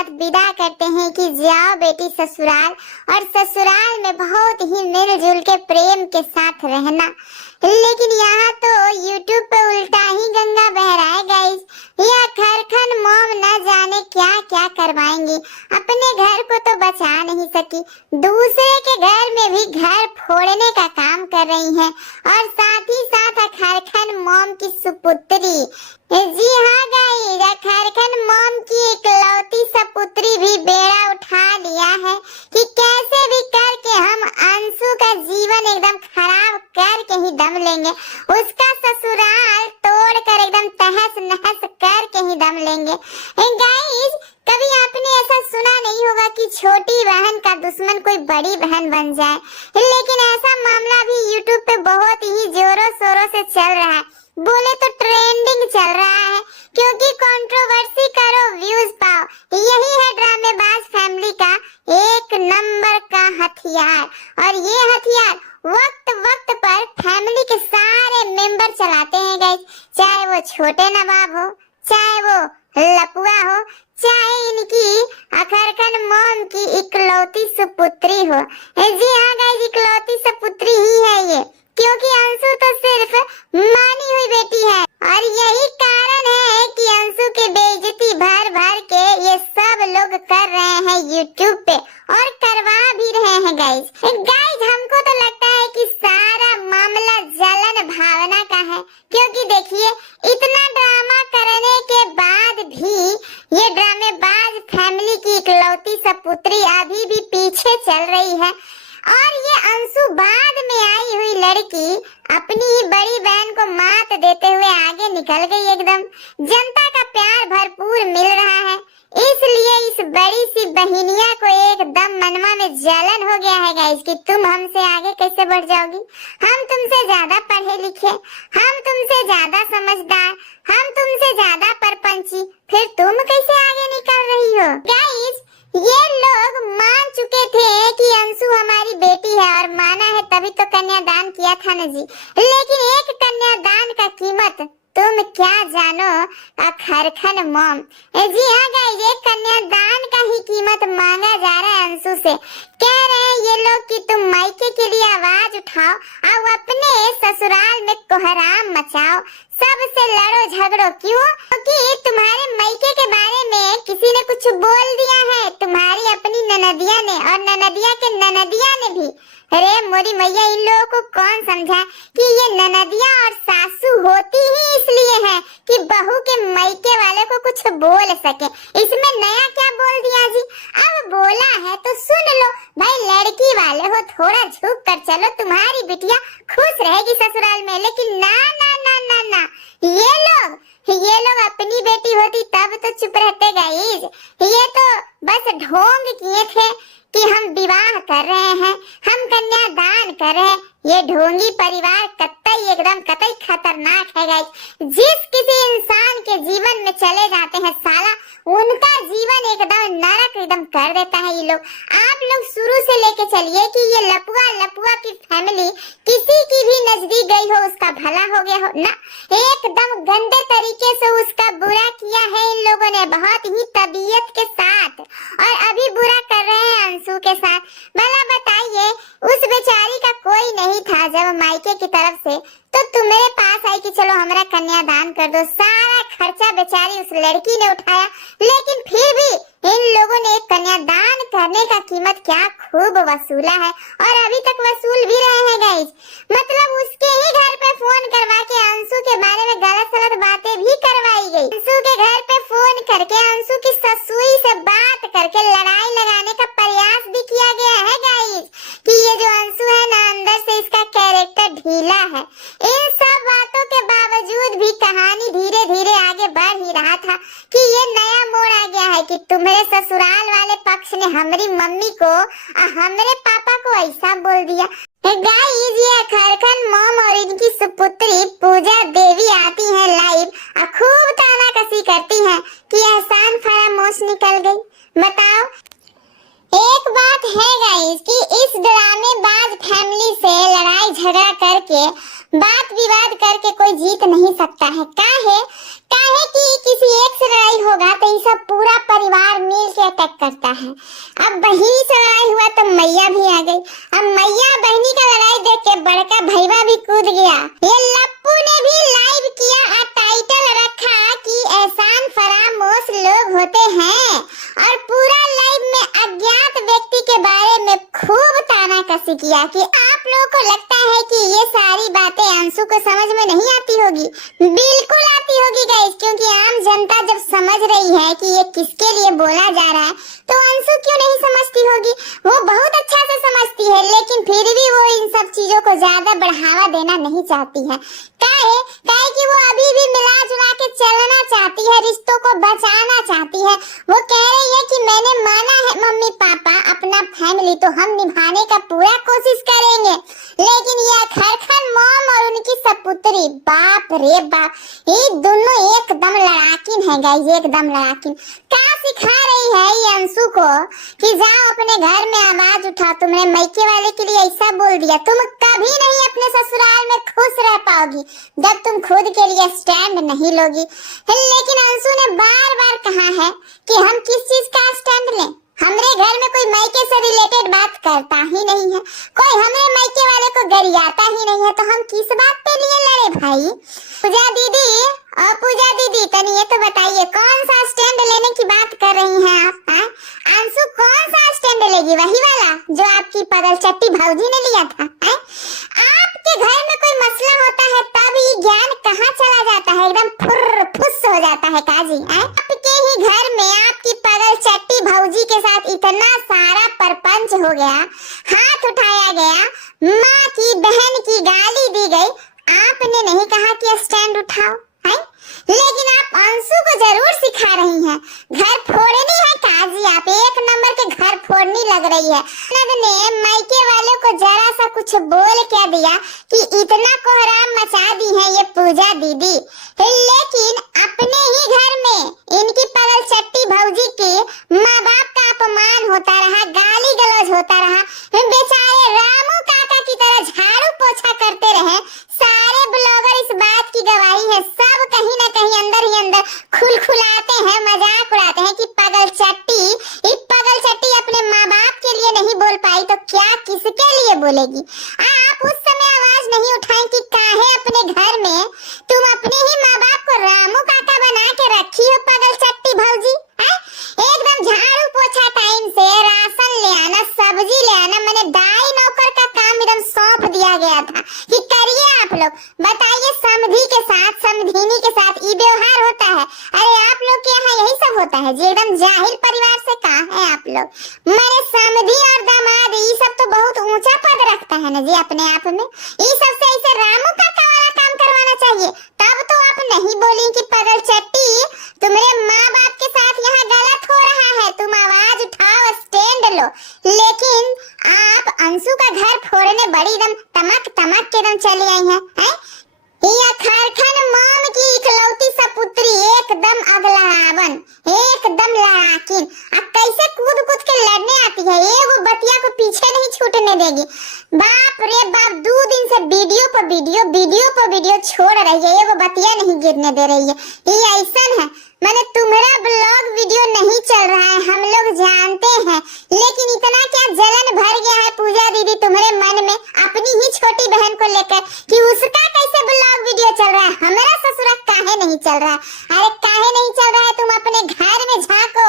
साथ विदा करते हैं कि जाओ बेटी ससुराल, और ससुराल में बहुत ही मिलजुल के प्रेम के साथ रहना। लेकिन यहाँ तो YouTube पे उल्टा ही गंगा बह रहा है गाइस। यह खरखन मॉम न जाने क्या क्या करवाएंगी, अपने घर को तो बचा नहीं सकी, दूसरे के घर में भी घर फोड़ने का काम कर रही हैं। और साथ ही साथ खरखन मॉम की सुपुत्री, जी हाँ गाइस, खरखन मॉम की इकलौती सपुत्री भी बेड़ा उठा लिया है कि कैसे भी करके हम अंशु का जीवन एकदम खराब करके ही दम लेंगे, उसका ससुराल तोड़ कर एकदम तहस नहस करके ही दम लेंगे। गाइस, कभी आपने ऐसा सुना नहीं होगा कि छोटी बहन का दुश्मन कोई बड़ी बहन बन जाए, लेकिन ऐसा मामला भी YouTube पे बहुत ही जोरों शोरों से चल रहा है, बोले तो ट्रेंडिंग चल रहा है, क्योंकि कंट्रोवर्सी करो व्यूज पाओ, यही है ड्रामेबाज फैमिली का एक नंबर का हथियार। और ये हथियार वक्त वक्त पर फैमिली के सारे मेंबर चलाते हैं गाइस, चाहे वो छोटे नवाब हो, चाहे वो लपुआ हो, चाहे इनकी खरखन मॉम की इकलौती सुपुत्री हो। जी हाँ गाइस, इकलौती सुपुत्री ही है ये, क्योंकि अंशु तो सिर्फ मानी हुई बेटी है, और यही कारण है कि अंशु की बेइज्जती भर भर के ये सब लोग कर रहे हैं YouTube पे, और करवा भी रहे हैं गाइस। गाइस, हमको तो लगता है कि सारा मामला जलन भावना का है, क्योंकि देखिए इतना ड्रामा करने के बाद भी ये ड्रामेबाज फैमिली की इकलौती सपुत्री अभी भी पीछे चल रही है। और ये अंशु बाद में आई हुई लड़की अपनी ही बड़ी बहन को मात देते हुए आगे निकल गई एकदम। जनता का प्यार भरपूर मिल रहा है, इसलिए इस बड़ी सी बहनिया को एकदम मनवा में जलन हो गया है गाइस कि तुम हमसे आगे कैसे बढ़ जाओगी, हम तुमसे ज्यादा पढ़े लिखे, हम तुमसे ज्यादा समझदार, हम तुमसे ज्यादा परपंची, फिर तुम कैसे आगे निकल रही हो। गाइस, ये लोग मान चुके थे कि अंशु हमारी बेटी है, और माना है तभी तो कन्यादान किया था ना जी। लेकिन एक कन्यादान का कीमत तुम क्या जानो खरखन मॉम। जी हाँ गाइस, एक कन्यादान का ही कीमत मांगा जा रहा है अंशु से। कह रहे हैं ये लोग कि तुम मायके के लिए आवाज उठाओ और अपने ससुराल में कोहराम मचाओ, सबसे लड़ो झगड़ो। क्यों? क्योंकि तुम्हारे मायके के बारे में किसी ने कुछ बोल दिया है, तुम्हारी अपनी ननदिया ने, और ननदिया के ननदिया ने भी। अरे मोरी मैया, इन लोगों को कौन समझा कि ये ननदिया और सासू होती ही इसलिए है कि बहू के मायके वाले को कुछ बोल सके। इसमें नया क्या बोल दिया जी? अब बोला है तो सुन लो भाई, लड़की वाले हो थोड़ा झुक कर चलो, तुम्हारी बिटिया खुश रहेगी ससुराल में। लेकिन ना ना ना ना ना, ये लोग अपनी बेटी होती तब तो चुप रहते गाइस। ये तो बस ढोंग किए थे कि हम विवाह कर रहे हैं, हम कन्यादान कर रहे हैं। ये ढोंगी परिवार कतई एकदम कतई खतरनाक है गाइस। जिस किसी इंसान के जीवन में चले जाते हैं साला, उनका जीवन एकदम नरक एकदम कर देता है ये लोग। आप लोग शुरू से लेके चलिए कि ये लपुआ की फैमिली किसी की भी नजदीक गई हो उसका भला हो गया हो ना, एकदम गंदे तरीके से उसका बुरा किया है इन लोगों ने, बहुत ही तबीयत के साथ, और अभी बुरा कर रहे हैं अंशु के साथ। भला बताइए, उस बेचारी का कोई नहीं था जब मायके की तरफ से, तो तुम्हारे पास आई कि चलो हमारा कन्यादान कर दो। सारा खर्चा बेचारी उस लड़की ने उठाया, लेकिन फिर भी इन लोगों ने कन्यादान करने का कीमत क्या खूब वसूला है, और अभी तक वसूल भी रहे हैं गाइस। मतलब उसके ही घर पे फोन करवा के अंशु के बारे में गलत सलत बातें भी करवाई गई। अंशु के घर पे फोन करके अंशु की ससुई से बात करके लड़ाई लगाने का प्रयास भी किया गया है गाइस, कि ये जो अंशु है ना, अंदर से इसका कैरेक्टर ढीला है। इन सब बातों के बावजूद भी कहानी धीरे धीरे आगे बढ़ ही रहा था कि ये नया मोड़ आ गया है कि तुम्हारे ससुराल वाले पक्ष ने हमारी मम्मी को और हमारे पापा को ऐसा बोल दिया। गाइस, ये खरखन मॉम और इनकी सुपुत्री पूजा देवी आती हैं लाइव और खूब तानाकसी करती हैं कि एहसान फरामोश निकल गई। बताओ, एक बात है गाइस कि इस ड्रामेबाज फैमिली से लड़ाई झगड़ा करके बात विवाद करके कोई जीत नहीं सकता है। काहे कि किसी एक से लड़ाई होगा तो ये सब पूरा परिवार मिल के अटैक करता है। अब बहनी से लड़ाई हुआ तो मैया भी आ गई। अब मैया बहनी का लड़ाई देख के बड़का भैया भी कूद गया। ये लप्पू ने भी लाइव किया और टाइटल रखा कि एहसान फरामोश लोग होते हैं और पूरा लाइव में अज्ञात व्यक्ति के बारे में खूब तानाकसी किया कि आप लोगों को लगता है कि ये सारी बातें अंशु को समझ में नहीं आती होगी। बिल्कुल आती होगी गाइस, क्योंकि आम जनता जब समझ रही है कि ये किसके लिए बोला जा रहा है तो अंशु क्यों नहीं समझती होगी। वो बहुत अच्छा से समझती है, लेकिन फिर भी वो इन सब चीजों को ज्यादा बढ़ावा देना नहीं चाहती है। काहे कि वो अभी भी मिला जुला के चलना चाहती है, रिश्तों को बचाना चाहती है। वो कह रही है कि मैंने माना है मम्मी पापा अपना फैमिली तो हम निभाने का पूरा कोशिश करेंगे, लेकिन ये खरखर मॉम और उनकी सपुत्री बाप रे बाप, ये दोनों एकदम लड़ाकिन है गाइस, एकदम लड़ाकिन। क्या सिखा रही है ये अंशु को कि जाओ अपने घर में आवाज उठाओ, तुमने मायके वाले के लिए ऐसा बोल दिया, तुम कभी नहीं अपने ससुराल में खुश रह पाओगी जब तुम खुद के लिए स्टैंड नहीं लोगी। लेकिन अंशु ने बार बार कहा है कि हम किस चीज का स्टैंड लें। हमरे घर में कोई मायके से रिलेटेड बात करता ही नहीं है, कोई हमरे मायके वाले को गरियाता ही नहीं है, तो हम किस बात पे लिए लड़े भाई। पूजा दीदी तनी ये तो बताइए कौन सा स्टैंड लेने की बात कर रही हैं आप? अंशु कौन सा स्टैंड लेगी, वही वाला जो आपकी पगल चट्टी भाऊजी ने लिया था? आपके घर में कोई मसला होता है तब ये ज्ञान कहाँ चला जाता है, एकदम फुर्र फुस हो जाता है काजी। आपके ही घर में आपकी पगल चट्टी भाऊजी के साथ इतना सारा परपंच हो गया, हाथ उठाया गया, माँ की बहन की गाली दी गई, आपने नहीं कहा कि स्टैंड उठाओ है? लेकिन आप अंशु को जरूर सिखा रही हैं। घर फोड़नी है काजी, आप एक नंबर के घर फोड़नी लग रही है। ने मायके वालों को जरा सा कुछ बोल क्या दिया कि इतना कोहराम मचा दी है ये पूजा दीदी, लेकिन अपने ही घर में इनकी पगल चट्टी भौजी के माँ बाप का अपमान होता रहा, गाली गलौज होता रहा, बेचारे रामू काका की तरह झाड़ू पोछा करते रहे। सारे ब्लॉगर इस बात की गवाही है, सब कहीं ना कहीं अंदर ही अंदर खुलखुलाते हैं, मजाक उड़ाते हैं कि पगल चट्टी अपने माँ बाप के लिए नहीं बोल पाई तो क्या किसके लिए बोलेगी। आप उस समय आवाज नहीं उठाई कि काहे अपने घर में तुम अपने ही माँ बाप को रामू काका बना के रखी हो पगल चट्टी भौजी। एकदम झाड़ू पोछा टाइम से राशन ले आना, सब्जी ले आना, मैंने दाई नौकर का काम एकदम सौंप दिया गया था कि करिए आप लोग। बताइए समधी के साथ समधिनी के साथ ये व्यवहार होता है? अरे आप लोग के यहाँ यही सब होता है जी, एकदम जाहिल परिवार से कहाँ है आप लोग। मैंने समधी और दामाद ये सब तो बहुत ऊंचा पद रखता है ना जी अपने आप में, ये सबसे ऐसे रामू काका वाला काम करवाना चाहिए। तब तो आप नहीं बोली कि पगल चट्टी तुम्हारे माँ बाप के साथ यहाँ गलत हो रहा है, तुम आवाज उठाओ, स्टैंड लो। लेकिन आप अंशु का घर फोड़ने बड़ी एकदम तमक के एकदम चली आई हैं। ये खरखन मॉम की इकलौती सपुत्री एकदम अगलावन, एकदम लड़ाकिन, अब कैसे कूद के लड़ने आती है, एगो बतिया को पीछे नहीं छूटने देगी। बाप रे बाप, 2 दिन से वीडियो पर वीडियो छोड़ रही है, एगो बतिया नहीं गिरने दे रही है। ये ऐसा है मैंने तुम्हारा ब्लॉग वीडियो नहीं चल रहा है, हम लोग जानते हैं, लेकिन इतना क्या जलन भर गया है पूजा दीदी तुम्हारे मन में अपनी ही छोटी बहन को लेकर कि उसका कैसे ब्लॉग वीडियो चल रहा है, हमारा ससुरा काहे नहीं चल रहा है? अरे काहे नहीं चल रहा है? तुम अपने घर में झांको,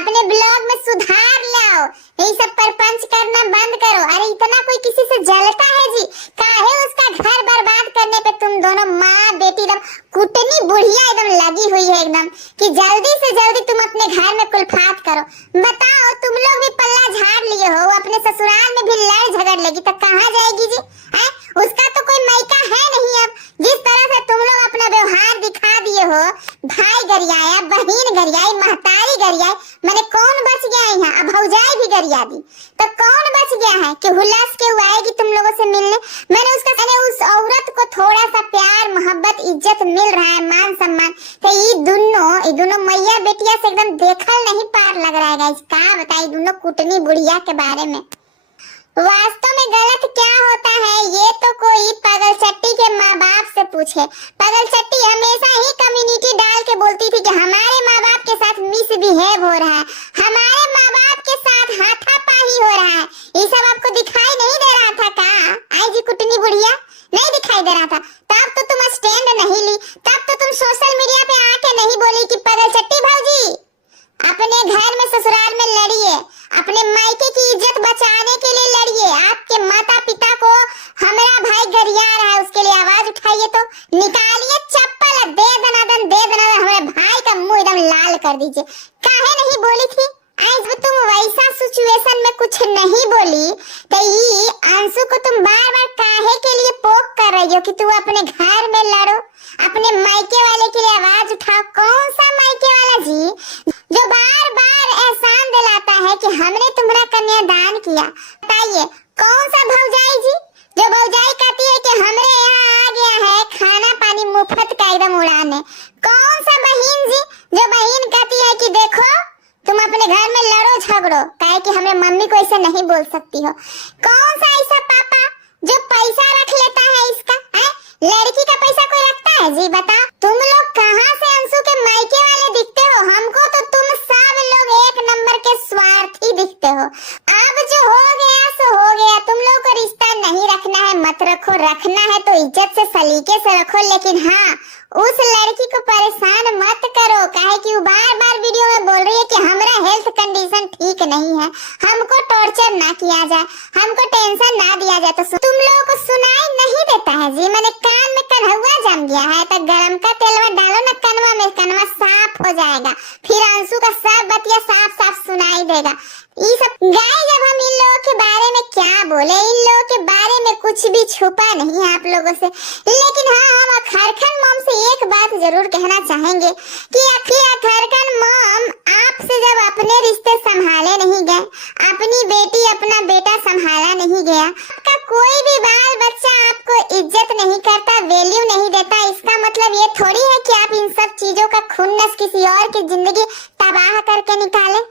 अपने ब्लॉग में सुधार लाओ, यही सब परपंच करना बंद करो। अरे इतना कोई किसी से जलता है जी? काहे उसका घर बर्बाद करने पे तुम दोनों माँ बेटी एकदम कुटनी बुढ़िया एकदम लगी हुई है एकदम कि जल्दी से जल्दी तुम अपने घर में कुलफात करो। बताओ तुम लोग भी पल्ला झाड़ लिए हो, अपने ससुराल में भी लड़ झगड़ लेगी तो कहाँ जाएगी जी? उसका तो कोई मायका है नहीं। अब जिस तरह से तुम लोग अपना व्यवहार दिखा दिए हो भाई गरियाया, बहन गरियाई, महतारी गरियाई, मैंने कौन बच गया है यहाँ? अब भौजाई भी गरिया दी तो कौन बच गया है कि हुल्लास के आएगी तुम लोगों से मिलने? मैंने उस औरत को थोड़ा सा प्यार मोहब्बत इज्जत मिल रहा है, मान सम्मान, तो ये दोनों मैया बेटिया से एकदम देखल नहीं पार लग रहा है गाइस। क्या बताइए दोनों कुटनी बुढ़िया के बारे में। वास्तव में गलत क्या होता है ये तो कोई पागल चट्टी के माँ बाप से पूछे। पागल चट्टी हमेशा ही कम्युनिटी डाल के बोलती थी कि हमारे माँ बाप के साथ मिसबिहेव हो रहा है, हमारे माँ बाप के साथ हाथापाई हो रहा है। ये सब आपको दिखाई नहीं दे रहा था का? आई जी कुटनी बुढ़िया, नहीं दिखाई दे रहा था? तब तो तुम स्टैंड नहीं ली, तब तो तुम सोशल मीडिया पे आके नहीं बोली कि पागल चट्टी भाजी अपने घर में ससुराल में लड़िए, अपने मायके की इज्जत बचाने के लिए लड़िए। आपके माता पिता को हमारा भाई गरिया रहा है उसके लिए आवाज उठाइए, तो निकालिए चप्पल, दे दनादन हमारे भाई का मुंह एकदम लाल कर दीजिए। काहे नहीं बोली थी? आज तुम वैसा सिचुएशन में कुछ नहीं बोली तो ये अंशु को तुम बार बार काहे के लिए पोक कर रही हो कि तू अपने घर में लड़ो, अपने मायके वाले के लिए आवाज उठाओ। कौन सा मायके वाला जी जो बार बार एहसान दिलाता है कि हमने तुम्हारा कन्यादान किया? बताइए कौन सा भौजाई जी जो भौजाई कहती है कि हमरे यहाँ आ गया है खाना पानी मुफ्त का एकदम उड़ाने? कौन सा बहन जी जो बहन कहती है कि देखो तुम अपने घर में लड़ो झगड़ो, काहे कि हमें मम्मी को ऐसे नहीं बोल सकती हो? कौन सा ऐसा पापा जो पैसा रख लेता है इसका है? लड़की का पैसा कोई रखता है जी? बताओ तुम लोग कहाँ से अंशु के मायके वाले दिखते हो? हमको तो तुम सब लोग एक नंबर के स्वार्थी दिखते हो। अब जो हो गया सो हो गया, तुम लोग को रिश्ता नहीं रखना है मत रखो, रखना है तो इज्जत से सलीके से रखो, लेकिन हाँ उस लड़की को परेशान मत करो, काहे कि वो बार बार वीडियो में बोल रही है कि हमारा हेल्थ कंडीशन ठीक नहीं है, हमको टॉर्चर ना किया जाए, हमको टेंशन ना दिया जाए। तो तुम लोगों को सुनाई नहीं देता है जी? मैंने कान में कन्हौआ जम गया है तो गरम का तेलवा डालो ना कनवा में, कनवा साफ हो जाएगा, फिर अंशु का सब बतिया साफ साफ सुनाई देगा। ये सब गाय जब हम इन लोगों के बारे में क्या बोले, इन लोगों के बारे में कुछ भी छुपा नहीं है आप लोगों से, लेकिन हाँ हम अखरखन मॉम से एक बात जरूर कहना चाहेंगे कि आखिर अखरखन मॉम आपसे जब अपने रिश्ते संभाले नहीं गए, अपनी बेटी अपना बेटा संभाला नहीं गया, आपका कोई भी बाल बच्चा आपको इज्जत नहीं करता, वैल्यू नहीं देता, इसका मतलब ये थोड़ी है कि आप इन सब चीजों का खुन्नस किसी और की जिंदगी तबाह करके निकाले।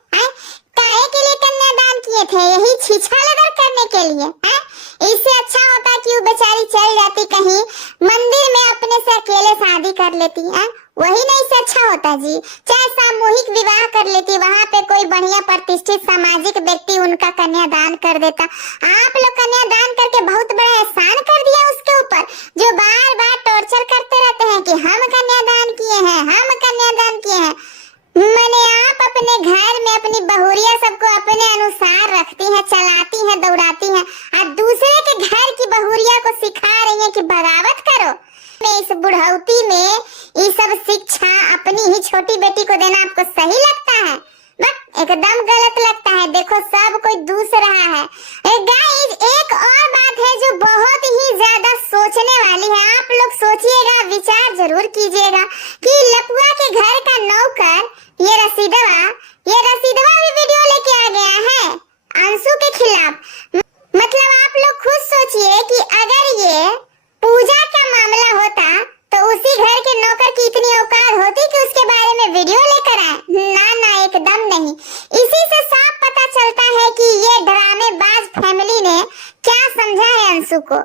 काहे के लिए कन्यादान किए थे? यही छीछा लगर करने के लिए है? इससे अच्छा होता कि वो बेचारी चल जाती कहीं मंदिर में अपने से अकेले शादी कर लेती है, वही नहीं से अच्छा होता जी। चाहे सामूहिक विवाह कर लेती, वहाँ पे कोई बढ़िया प्रतिष्ठित सामाजिक व्यक्ति उनका कन्यादान कर देता। आप लोग कन्यादान करके बहुत बड़ा एहसान कर दिया उसके ऊपर, जो बार बार टॉर्चर करते रहते हैं कि हम कन्यादान किए हैं, हम कन्यादान किए हैं। मैंने आप अपने घर में अपनी बहुरिया सबको अपने अनुसार रखती हैं, चलाती हैं, दौड़ाती हैं, और दूसरे के घर की बहुरिया को सिखा रही हैं कि बगावत करो। इस बुढ़ौती में ये सब शिक्षा अपनी ही छोटी बेटी को देना आपको सही लगता है? एकदम गलत लगता है। देखो सब कोई दूस रहा है। गाइस एक और बात है जो बहुत ही ज्यादा सोचने वाली है, आप लोग सोचिएगा, विचार जरूर कीजिएगा कि लपुआ के घर का नौकर ये रसीदवा भी वीडियो लेके आ गया है अंशु के खिलाफ। मतलब आप लोग खुद सोचिए कि अगर ये पूजा का मामला होता तो उसी घर के नौकर की इतनी औकात होती कि उसके बारे में वीडियो लेकर आए? ना एकदम नहीं। इसी से साफ पता चलता है कि ये ड्रामेबाज फैमिली ने क्या समझा है अंशु को।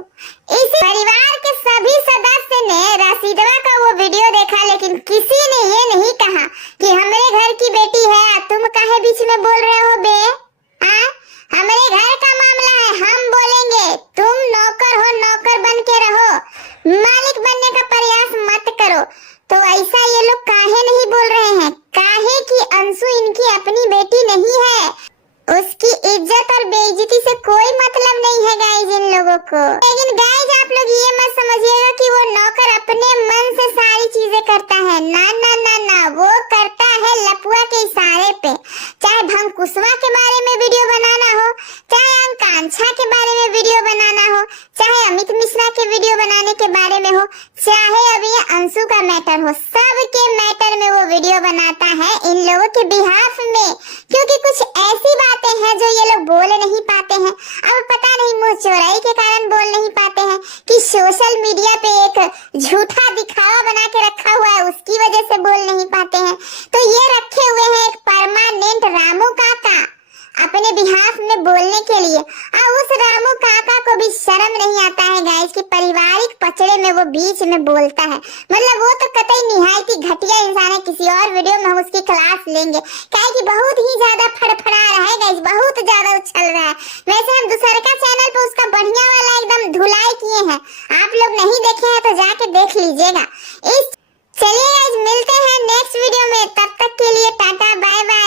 इसी परिवार के सभी सदस्य ने रसीदवा का वो वीडियो देखा, लेकिन किसी ने ये नहीं कहा कि हमारे घर की बेटी है, तुम काहे बीच में बोल रहे हो बे? हमारे घर का मामला है, हम बोलेंगे, तुम नौकर हो, नौकर बन के रहो, मालिक बनने का प्रयास मत करो। तो ऐसा ये लोग काहे नहीं बोल रहे हैं? काहे कि अंशु इनकी अपनी बेटी नहीं है, उसकी इज्जत और बेइज्जती से कोई मतलब नहीं है गाइस इन लोगों को। लेकिन गाइस आप लोग ये मत समझिएगा कि वो नौकर अपने मन से सारी चीजें करता है, ना ना ना ना, वो करता है लपुआ के इशारे पे। चाहे भंकुशवा के बारे में वीडियो बनाना हो, चाहे आकांक्षा के बारे में वीडियो बनाना हो, चाहे अमित मिश्रा के वीडियो बनाने के बारे में हो, चाहे अभी अंशु का मैटर हो, सब के मैटर में वो वीडियो बनाता है इन लोगों के बिहाफ में, क्योंकि कुछ ऐसी बातें हैं जो ये लोग बोल नहीं पाते हैं। अब पता नहीं मुंह चौड़ाई के कारण बोल नहीं पाते हैं कि सोशल मीडिया पे एक झूठा दिखावा बना के रखा हुआ है, उसकी वजह से बोल नहीं पाते हैं। तो ये रखे हुए हैं एक परमानेंट रामू काका अपने बिहाफ में बोलने के लिए। और उस रामू काका को भी शर्म नहीं आता है गाइस कि पारिवारिक पचड़े में वो बीच में बोलता है। मतलब वो तो कतई निहायत ही घटिया इंसान है। किसी और वीडियो में हम उसकी क्लास लेंगे, क्या कि बहुत ही ज्यादा फड़फड़ा रहा है गाइस, बहुत ज्यादा उछल रहा है। वैसे हम दूसरे का चैनल पे उसका बढ़िया वाला एकदम धुलाई किए हैं, आप लोग नहीं देखे हैं तो जाके देख लीजिएगा। इस चलिए गाइस मिलते हैं नेक्स्ट वीडियो में, तब तक के लिए टाटा बाय बाय।